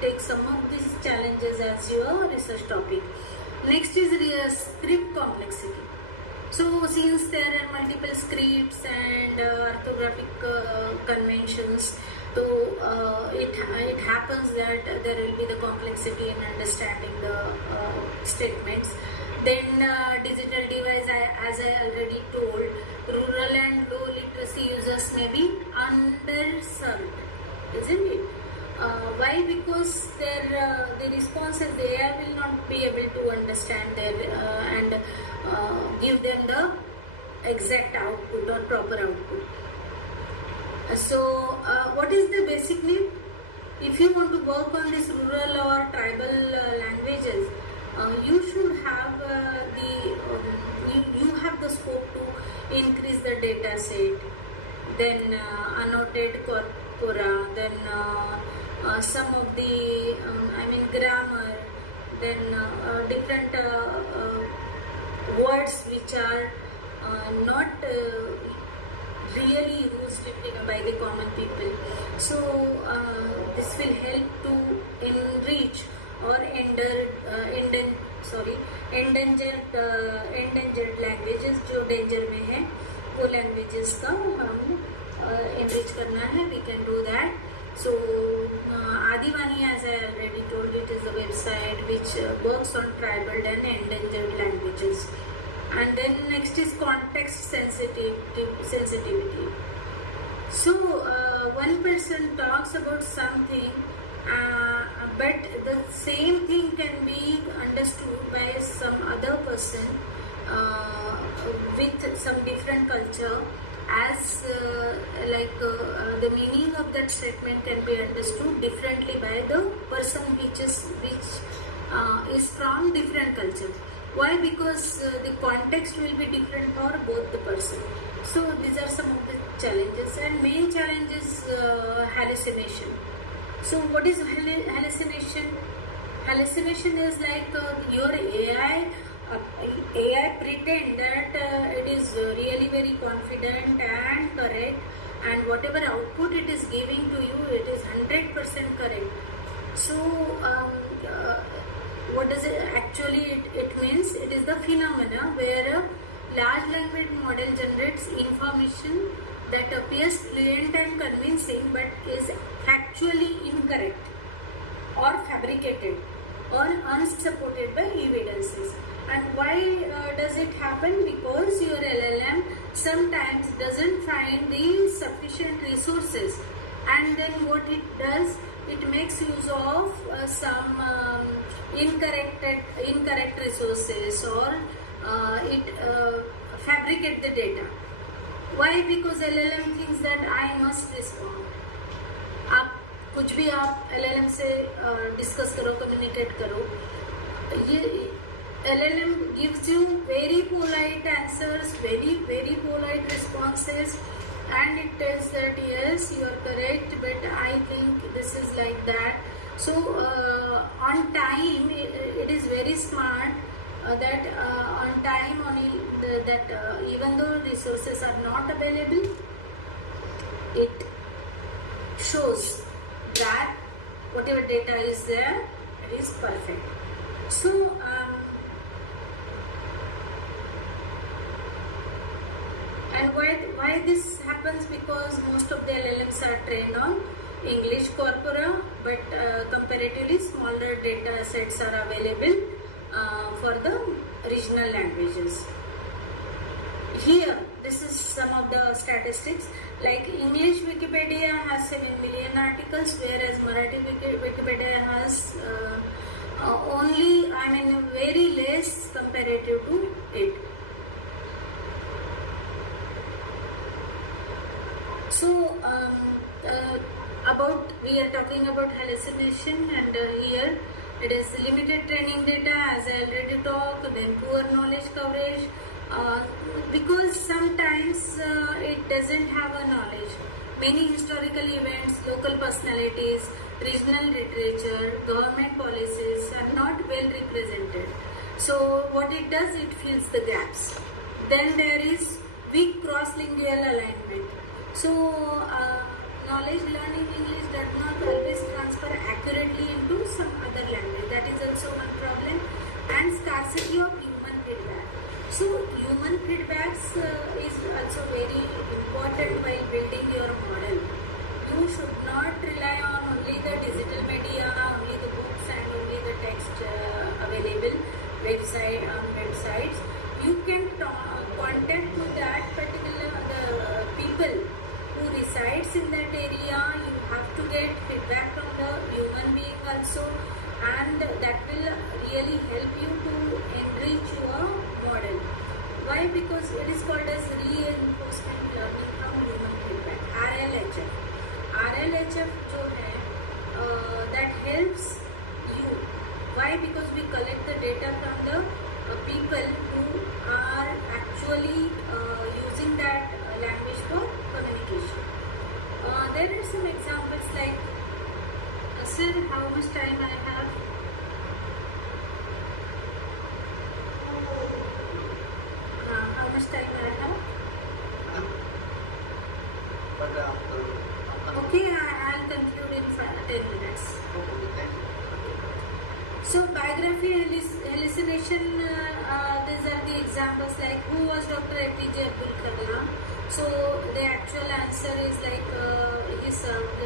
take some of these challenges as your research topic. Next is script complexity. So since there are multiple scripts and orthographic conventions, so it happens that there will be the complexity in understanding the statements. Then digital device, as I already told, rural and low literacy users may be underserved, isn't it? Why? Because the responses there will not be able to understand their and give them the exact output or proper output. So what is the basic need? If you want to work on this rural or tribal languages, you should have you have the scope to increase the data set, then annotate corpora, then some of the grammar, then different words which are not really used by the common people. So this will help to enrich or endangered languages जो danger में है, वो languages का हम enrich करना है. We can do that. So Adivani, as I already told, it is a website which works on tribal and endangered languages. And then next is context sensitivity. So one person talks about something, but the same thing can be understood by some other person with some different culture, as the meaning of that statement can be understood differently by the person which is from different culture. Why? Because the context will be different for both the person. So these are some of the challenges, and main challenge is hallucination. So what is hallucination? Hallucination is like your AI pretend that it is really very confident and correct, and whatever output it is giving to you, it is 100% correct. So what does it actually it means? It is the phenomena where a large language model generates information that appears fluent and convincing but is actually incorrect or fabricated or unsupported by evidences. And why does it happen? Because your LLM sometimes doesn't find the sufficient resources, and then what it does, it makes use of some incorrect resources, or it fabricate the data. Why? Because LLM thinks that I must respond. आप कुछ भी आप LLM से discuss करो, communicate करो, ये LLM gives you very polite answers, very polite responses, and it tells that yes, you are correct, but I think this is like that. So on time, it is very smart that on time only that even though resources are not available, it shows that whatever data is there, it is perfect. So and why this happens? Because most of the LLMs are trained on English corpora, but comparatively smaller data sets are available for the regional languages. Here, this is some of the statistics. Like English Wikipedia has 7 million articles, whereas Marathi Wikipedia has only, very less comparative to it. So, we are talking talking about hallucination, and here it is limited training data, as I already talked, then poor knowledge coverage, because sometimes it doesn't have a knowledge. Many historical events, local personalities, regional literature, government policies are not well represented. So what it does, it fills the gaps. Then there is weak cross-lingual alignment. So knowledge learned in English does not always transfer accurately into some other language. That is also one problem. And scarcity of human feedback. So human feedbacks is also very important while building your model. You should not rely on only the digital media, only the books and only the text available on websites. You can contact to that particular people who resides in that area. You have to get feedback from the human being also, and that will really help you to enrich your model. Why? Because it is called as reinforcement learning from human feedback, RLHF. RLHF जो है that helps you. Why? Because we collect the data from the people who are actually using that language for communication. There are some examples like, sir, how much time I have? How much time I have? Okay, I'll conclude in 10 minutes. So biography hallucination, these are the examples like who was Dr. APJ Abdul Kalam. So the actual answer is like he served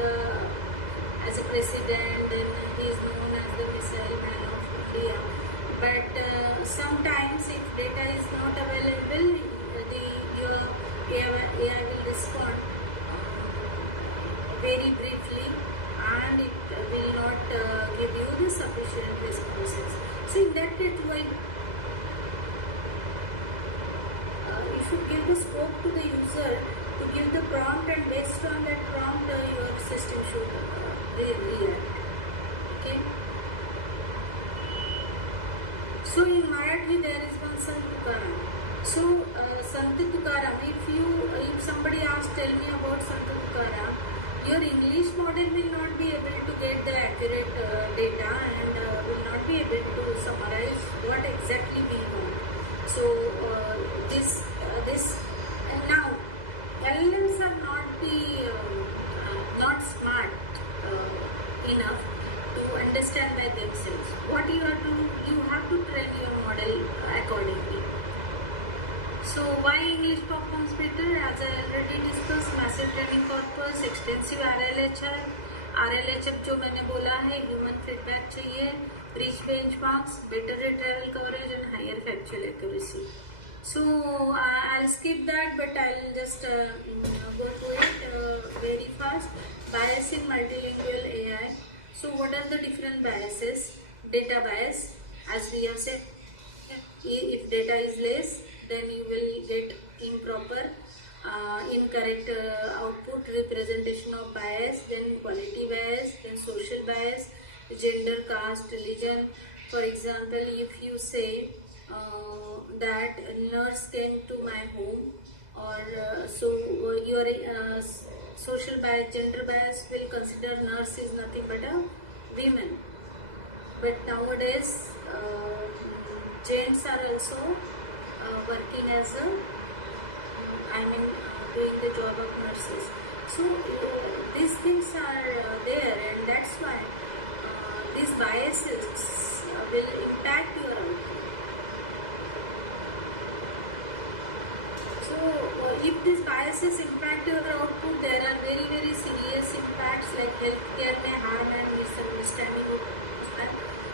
as a president, and he is known as the missile man of India. But sometimes if data is not available, your AI will respond very briefly, and it will not give you the sufficient responses. So in that case, you should give the scope to the user to give the prompt, and based on that prompt your system should react. Okay. So in Marathi there is one Sant Tukaram. So Sant Tukaram, if somebody asks, tell me about Sant Tukaram, your English model will not be able to get the accurate data, and will not be able to summarize what exactly we want. So this and now LLMs are not smart enough to understand by themselves. What you have to do, you have to train your model accordingly. So why English performs better? As I already discussed, massive training corpus, extensive RLHF जो मैंने बोला है, human feedback चाहिए, rich benchmarks, better retrieval coverage and higher factual accuracy. So I'll skip that, but I'll just go to it very fast. Bias in multilingual AI. So what are the different biases? Data bias, as we have said, if data is less, then you will get improper, incorrect output, representation of bias, then quality bias, then social bias, gender, caste, religion. For example, if you say that a nurse came to my home, or so your social bias, gender bias will consider nurse is nothing but a women. But nowadays, gents are also working as doing the job of nurses. So these things are there, and that's why these biases will impact your outcome. So if these biases impact your output, there are very, very serious impacts like healthcare में harm and misunderstanding of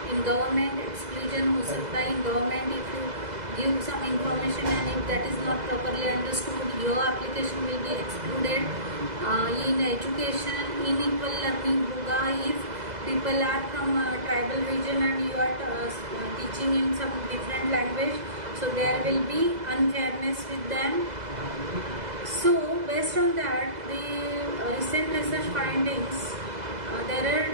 in government, exclusion हो सकता है in government. If you give some information and if that is not properly understood, your application will be excluded. In education, unequal learning होगा. If people are from a tribal region and you are teaching in some different language, so there will be unfairness with them. So based on that, the recent research findings, there are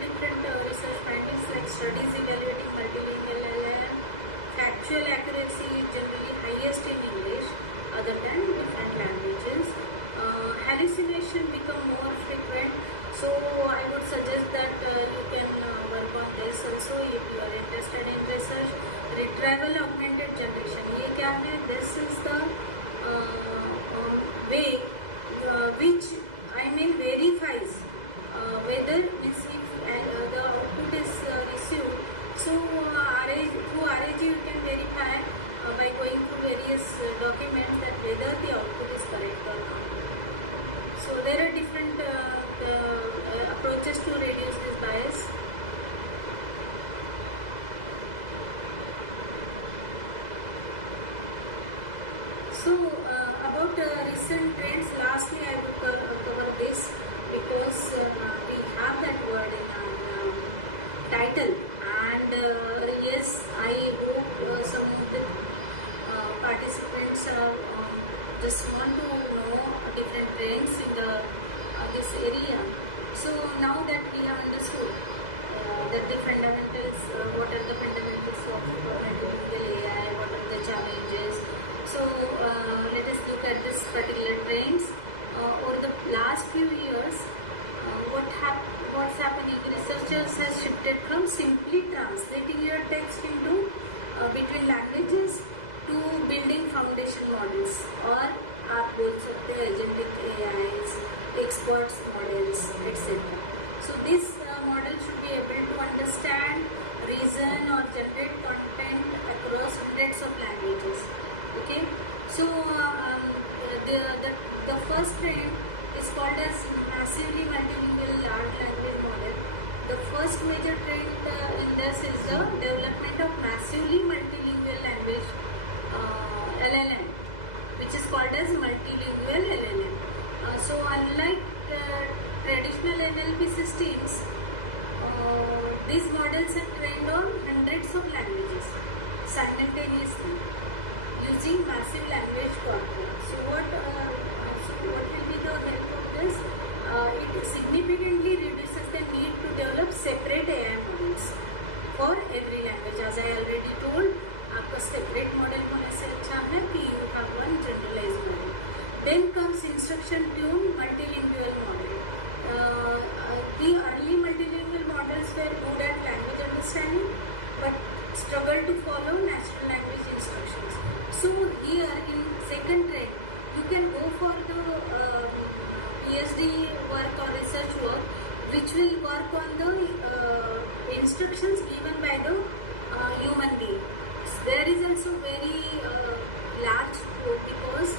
this document that whether the output is correct or not. So there are different approaches to reduce this bias. So about recent trends, lastly I will cover this because we have that word in our title, and yes, I hope some of the participants just want to know different trends in this area. So now that we have understood that the fundamentals, what are the fundamentals of multilingual AI, what are the challenges. So let us look at this particular trends. Over the last few years, what's happening? Researchers have shifted from simply translating your text into between languages to building foundation models or both of the agentic AIs, experts models, etc. So this model should be able to understand, reason or generate content across hundreds of languages. Okay, so the first trend is called as massively multilingual large language model. The first major trend in this is the development of massively multilingual language LLM, which is called as multilingual LLM. So unlike traditional NLP systems, these models are trained on hundreds of languages simultaneously using massive language corpora. So what will be the help of this? It significantly reduces the need to develop separate AI models for every language. As I already told, आपका separate model होने से अच्छा है कि you have one generalized model. Then comes instruction tune multilingual model. The early multilingual models were good at language understanding, but struggle to follow natural language instructions. So here in second trend, you can go for the PhD work or research work, which will work on the instructions given by the human being. There is also very large scope because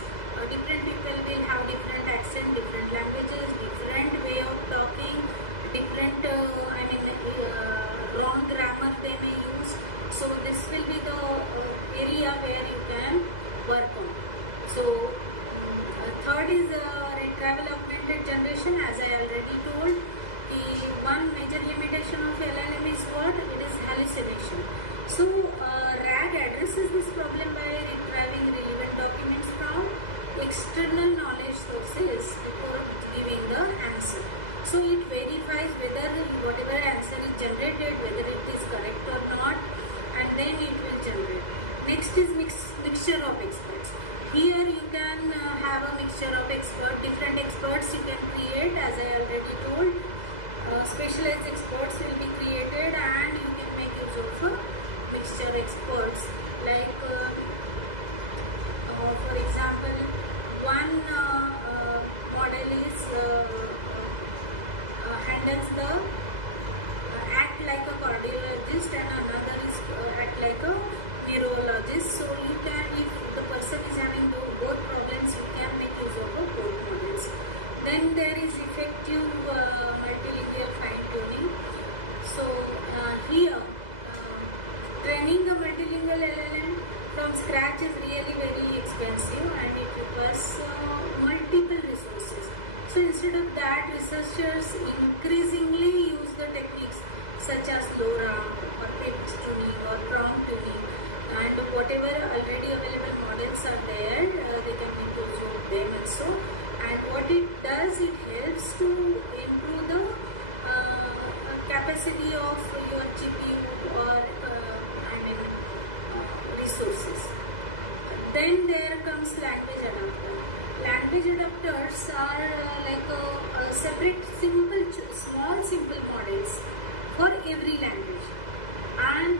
different people will have different accent, different languages, different way of talking, different wrong grammar they may use. So this will be the area where you can work on. So third is travel augmented generation. As I already told, the one major limitation of LLM is what? It is hallucination. So RAG addresses this problem by retrieving relevant documents from external knowledge sources before giving the answer. So it verifies whether whatever answer is generated, whether it is correct or not, and then it will generate. Next is mixture of experts. Here you can have a mixture of experts, different experts you can create. As I already told, specialized experts will be created and you can make use of mixture experts. Like for example, one model is handles the act like a cardiologist and another is act like a neurologist. So you can, if the person is having both problems, you can make use of both models. Then there is effective multilingual fine tuning. So here training a multilingual LLM from scratch is really very expensive and it requires multiple resources. So instead of that, researchers increasingly use the techniques such as LoRa or pitch tuning or prompt tuning, and whatever already available models are there, they can make use of them also. And what it does, it helps to improve the capacity of your GPU or resources. Then there comes language adapter. Language adapters are like a separate small simple models for every language, and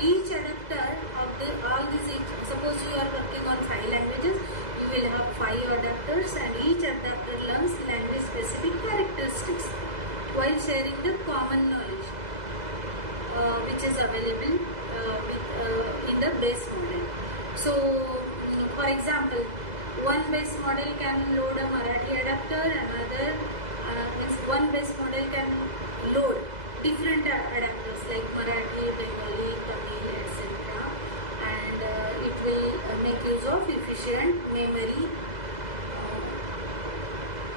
each adapter of all these, suppose you are working on 5 languages, you will have 5 adapters and each adapter learns language specific characteristics while sharing the common knowledge which is available in the base model. So example, one base model can load a Marathi adapter, another means one base model can load different adapters like Marathi, Bengali, Tamil, etc. And it will make use of efficient memory.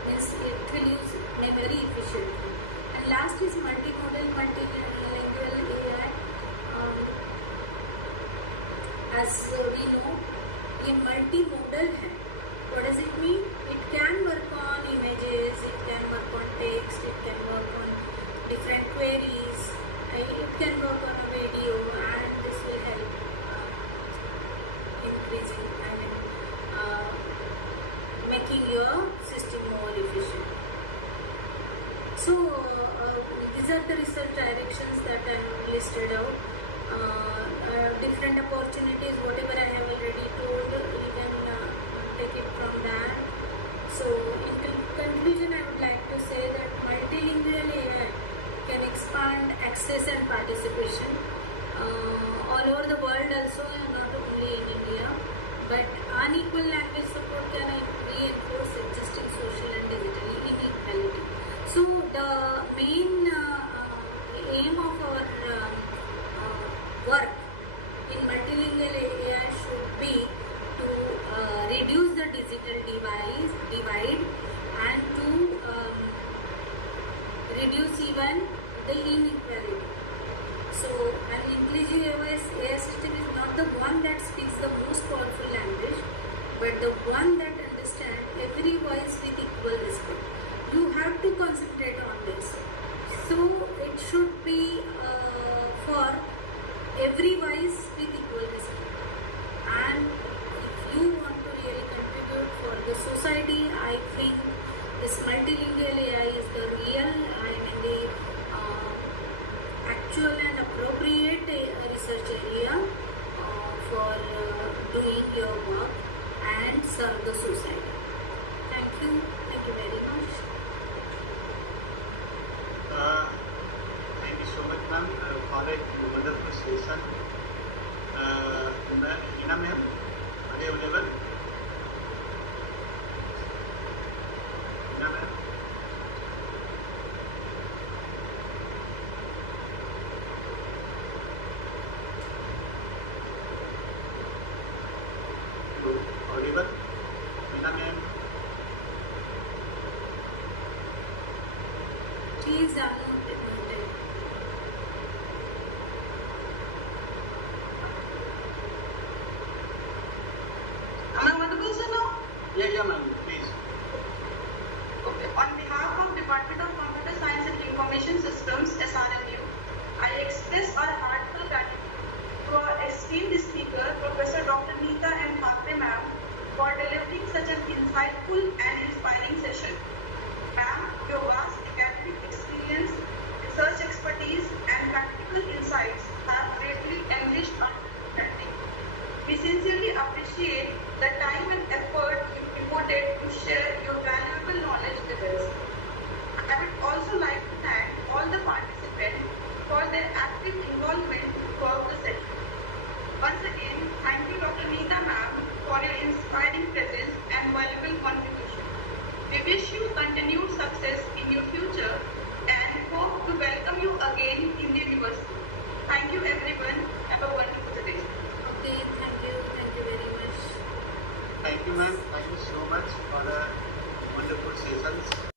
Means it will use memory efficiently. And last is multimodal, multilingual AI. As we know, a multimodal है. What does it mean? It can work on images, it can work on text, it can work on different queries, it can work on a video, and this will help increasing, making your system more efficient. So these are the research directions that I have listed out. Different opportunities, whatever I have already told, you can take it from that. So in conclusion, I would like to say that multilingual AI can expand access and participation all over the world also, not only in India. But unequal language support can reinforce existing social and digital inequality. So the main aim of our work in multilingual AI should be to reduce the digital divide and to reduce even the inequality. So an inclusive AI system is not the one that speaks the most powerful language, but the one that understands every voice with equal respect. You have to concentrate on this. So it should be for every voice with equal respect. And if you want to really contribute for the society, I think this multilingual AI is the real, the actual and appropriate research area for doing your work and serve the society. Thank you very much. Thank you so much, ma'am, for a wonderful session. Hina ma'am, are you available? Hina ma'am. Hello, audible? Hina ma'am. Please download the content. Am I audible, sir, now? Yeah, ma'am, please. Okay. On behalf of Department of Computer Science and Information Systems, SRMU, I express our heartfelt gratitude to our esteemed speaker, Professor Dr. Neeta M. Thapre, ma'am, for delivering such an insightful and inspiring session. Ma'am, your vast academic experience, research expertise, and practical insights have greatly enriched our understanding. We sincerely appreciate the time and effort you devoted to share your valuable knowledge with us. I would also like to thank all the participants for their active involvement throughout the session. Once again, thank you, Dr. Neeta ma'am, for your inspiring presence and valuable contribution. We wish you continued success in your future and hope to welcome you again in the university. Thank you, everyone. Have a wonderful day. Okay, thank you very much. Thank you, ma'am. Thank you so much for the wonderful sessions.